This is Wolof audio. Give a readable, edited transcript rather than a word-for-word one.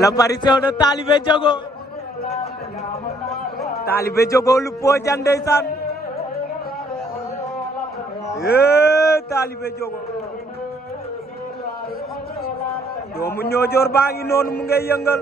l'apparition de Talibé Diogo Talibé Diogo lu Podiane ndeysaan Talibé Diogo doomu Ñoojoor baa ngi noonu mu ngay yëngal